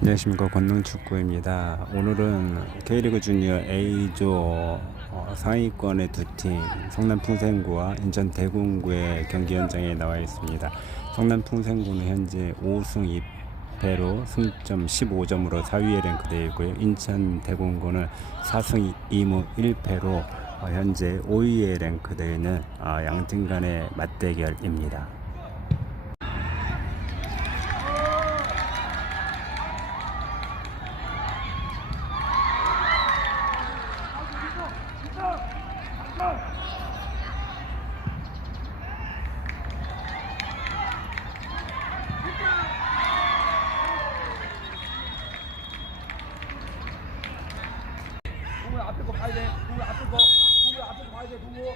안녕하십니까 권능축구입니다. 오늘은 K리그 주니어 A조 어, 상위권의 두 팀 성남 풍생구와 인천 대구구의 경기 현장에 나와 있습니다. 성남 풍생구는 현재 5승 2패로 승점 15점으로 4위에 랭크되어 있고요. 인천 대구구는 4승 2무 1패로 어, 현재 5위에 랭크되어 있는 어, 양팀 간의 맞대결입니다. 공을 앞에 거 봐야 돼. 공을 앞에 거. 공을 앞에 거 봐야 돼. 공을.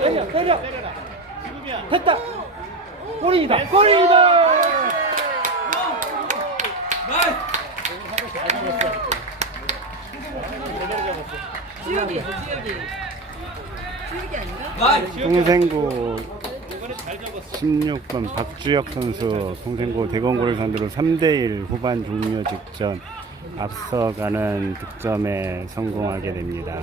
때려, 때려. 됐다. 지혁이 아닌가? 풍생구 16번 박주혁 선수 풍생구 대건고를 상대로 3대1 후반 종료 직전 앞서가는 득점에 성공하게 됩니다.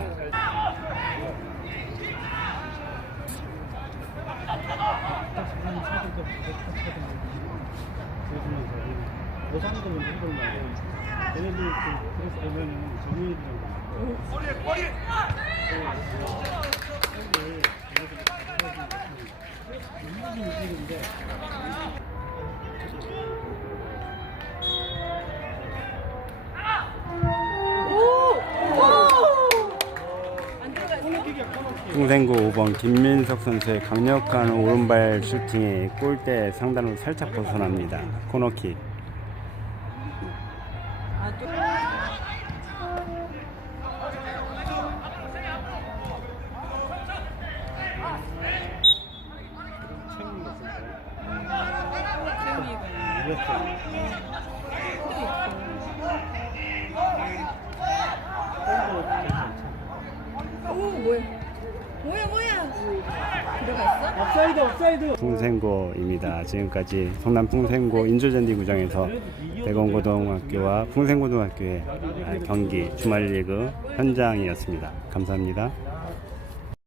풍생구 5번 김민석 선수의 강력한 오른발 슈팅이 골대 상단으로 살짝 벗어납니다. 코너킥. 풍생고입니다. 지금까지 성남 풍생고 인조잔디 구장에서 대건고등학교와 풍생고등학교의 경기 주말리그 현장이었습니다. 감사합니다.